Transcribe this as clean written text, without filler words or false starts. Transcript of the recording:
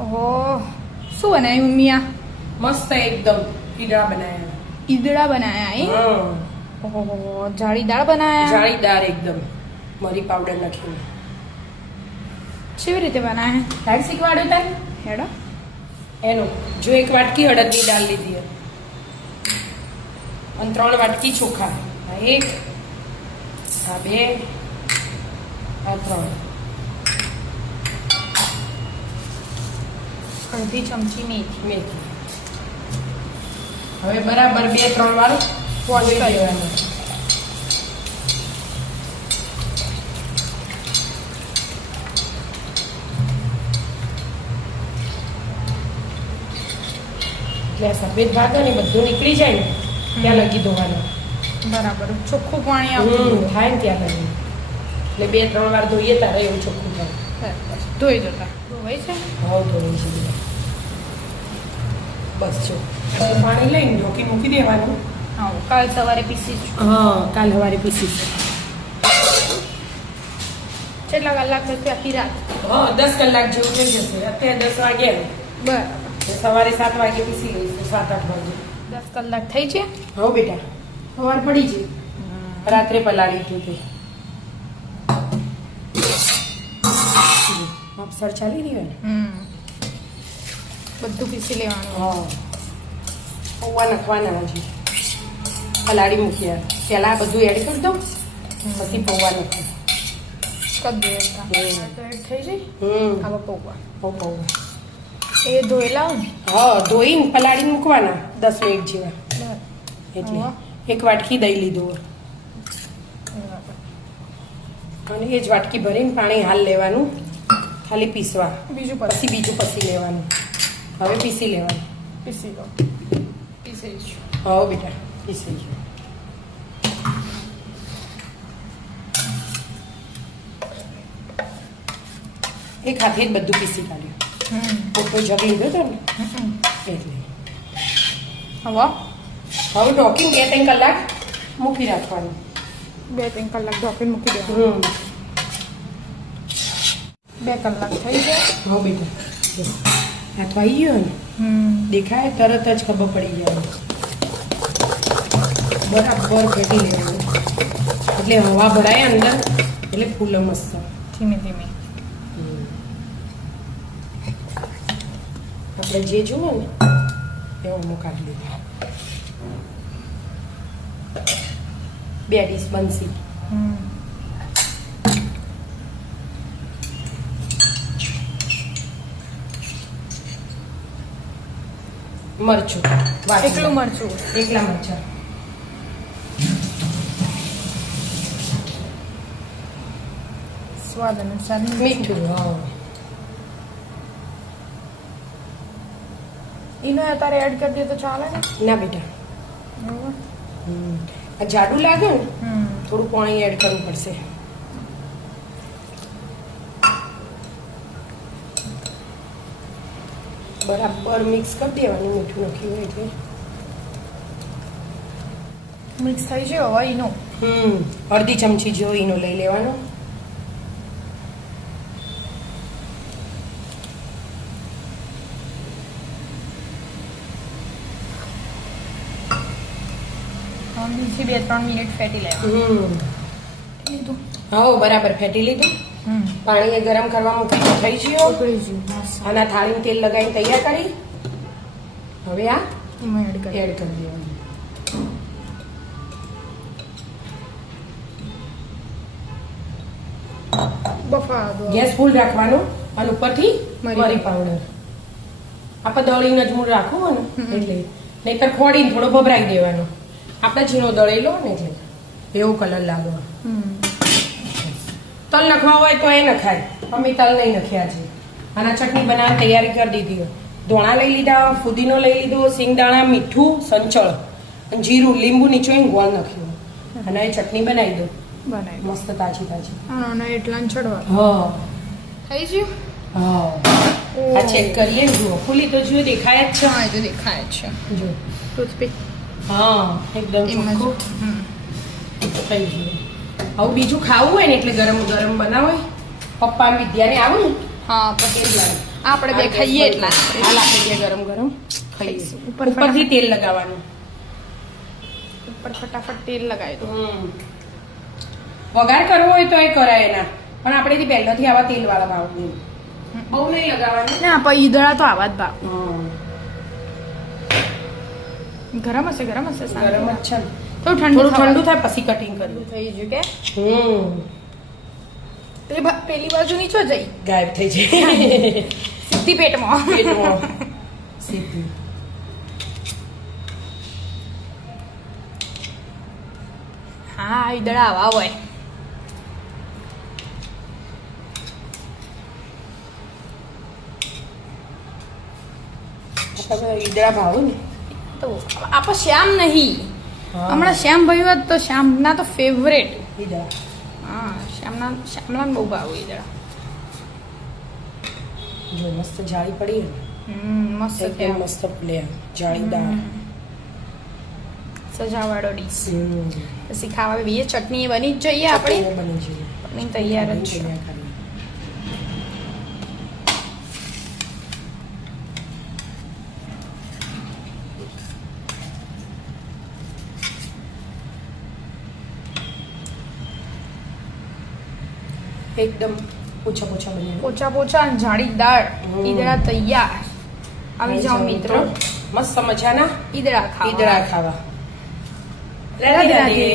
ઓહ, શું બનાવ્યું મમ્મી? આ મસ્ત એકદમ ઈદડા બનાયા. ઈદડા બનાયા એ? ઓહો, જાળીદાર બનાયા? જાળીદાર એકદમ, મરી પાવડર નાખીને. કેવી રીતે બનાયા? તારે શીખવાડ્યું તારે? હેડો. એનું જો 1 વાટકી અડદની દાળ લીધી અને 3 વાટકી ચોખા. આ 1, આ 2, આ 3. અડધી ચમચી મેથી. હવે બરાબર 2-3 વાર વોશ કરી દેવાનું. એટલે સફેદ ભાગ હોય ને બધું નીકળી જાય ને ત્યાં લગી ધોવાનું. બરાબર, ચોખ્ખું પાણી આવતું થાય ને ત્યાં લગી. એટલે 2-3 વાર ધોઈએ તારે એવું ચોખ્ખું થાય. બરાબર. ધોઈ જતા ધોવાય છે? હા ધોઈ છે બધા. બસ જો પાણી લઈને ઢોકી મૂકી દેવાનું. હા, કાલ સવારે પીસીશું. હા કાલ સવારે પીસીશું. કેટલા કલાક થશે? આખી રાત? હા 10 કલાક જેવું થઈ જશે. અત્યારે 10 વાગ્યા. બરાબર. સવારે 7 વાગે પીસી લઈશું. 7-8 વાગે. 10 કલાક થઈ છે? હો બેટા સવાર પડી છે. રાત્રે પલાળી હતું તે માપસર ચાલી રહ્યો ને. બધું પીસી લેવાનું. હા પૌવા નાખવાના હજી પલાળી મૂક્યા. પહેલાં આ બધું એડ કરી દઉં પછી પૌવા નાખું. કદ દેતા તો એડ થઈ જાય. આવા પૌવા પૌવા એ ધોયેલા ને? હા ધોઈને પલાળીને મૂકવાના 10 મિનિટ જેવા. એટલે 1 વાટકી દહીં લીધું અને એ જ વાટકી ભરીને પાણી હાલ લેવાનું. ખાલી પીસવા. બીજું બીજું પસી લેવાનું. હવે પીસી લેવાનું. પીસી લો. પીસી છું. હા બેટા પીસી ગયું. એક હાથે જ બધું પીસી કાઢ્યું. મોટો જગ લીધો હતો ને એટલે. હવે ઢોકીને 2-3 કલાક મૂકી રાખવાનું. 2-3 કલાક ઢોકીને મૂકી દેવાનું. 2 કલાક થઈ જાય. હા બેટા હાથ આવી ગયો ને દેખાય તરત જ ખબર પડી જાય. બરાબર ફેટી લેવાનું એટલે હવા ભરાય અંદર એટલે ફૂલો મસ્ત. ધીમે ધીમે આપણે જે જુઓ ને એવો કાઢી લીધો. 2 ડીશ બનશી. મરચું એકલું મરચું. એકલા મરચા. સ્વાદ અનુસાર મીઠું. હા એનો અત્યારે એડ કરી દે તો ચાલે ને? ના બેટા આ જાડું લાગે ને થોડું પાણી એડ કરવું પડશે. બરાબર મિક્સ કરી દેવાનું. મીઠું નાખ્યું હોય એટલે મિક્સ થઈ છે. હવે એનો અડધી ચમચી જેવો ઈનો લઈ લેવાનો. બીજી 2-3 મિનિટ ફેટી લેવાનું. લીધું. હા બરાબર ફેટી લીધું. પાણી ગરમ કરવા મૂકી થઈ ગયો. આના થાળીમાં તેલ લગાવીને તૈયાર કરી હવે આ એડ કરી દેવાનું. બફા દો. ગેસ ફૂલ રાખવાનો અને ઉપરથી મરી પાવડર આપણે દળીને જ મૂળ રાખવું હોય ને એટલે નહીતર ખોડીને થોડો ભભરાઈ દેવાનો. આપણે ઝીણો દળેલો ને એટલે એવો કલર લાગવો. તલ નખવા હોય તો એ નખાય. અમે તલ નહીં નખ્યા છે. આના ચટણી બનાવવાની તૈયારી કરી દીધી. ધોણા લઈ લીધા, ફુદીનો લઈ લીધો, સિંગદાણા, મીઠું, સંચળ અને જીરું, લીંબુ નીચોઈને ગોળ નાખ્યું અને એ ચટણી બનાવી દો. બનાવી મસ્ત તાજી તાજી. અને એટલા ચડવા. હા થઈ ગયું. હા આ ચેક કરીએ જુઓ. ખુલી તો જુઓ દેખાય જ છે. હા એ તો દેખાય જ છે. જો ટૂથપીક. હા એકદમ ચોખ્ખું થઈ ગયું. હવે બીજું ખાવું હોય ને એટલે ગરમ ગરમ બનાવો. પપ્પા વિદ્યાને આવું ને હા પછી આપણે બે ખાઈએ એટલા હાલ આપણે બે ગરમ ગરમ ખાઈએ ખાઈશું. ઉપરથી તેલ લગાવવાનું ઉપર ફટાફટ તેલ લગાવી દો. વઘાર કરવો હોય તો એ કરાય એના પણ આપણે પહેલાથી આવા તેલ વાળા ભાવ બહુ નહીં લગાવવાનું. ના પણ ઈદળા તો આવા જ ભાવ. ગરમ હશે ગરમ જ છે ને થોડું થોડું ઠંડુ થાય પછી કટિંગ કરવું. થઈ ગયું કે પેલી બાજુ નીચો જઈ ગાયબ થઈ જાય સીધી પેટમાં. સીધી હા ઈદળા આવા હોય. ઈદડા ભાવ ને તો આપણે શ્યામ નહીં. હા. હમણાં શ્યામ ભાઈ હોત તો શ્યામના તો ફેવરેટ. ઈદડા હા શ્યામના બહુ ભાવ ઈદળા. જો મસ્ત જાળી પડી ને મસ્ત એકદમ થયા. મસ્ત પ્લે જાળીદાર સજાવાળો ડીશ. પછી ખાવા બેસીએ. ચટણી એ બની જ જોઈએ આપણી. બની જાય બની તૈયાર જ છે. એકદમ પોછા પોછા બની પોચા પોચા અને જાળીદાર ઈદળા તૈયાર. આવી જાઓ મિત્રો મસ્ત મજાના ઈદળા ખાવા. ઈદડા ખાવા. રાધે રાધે.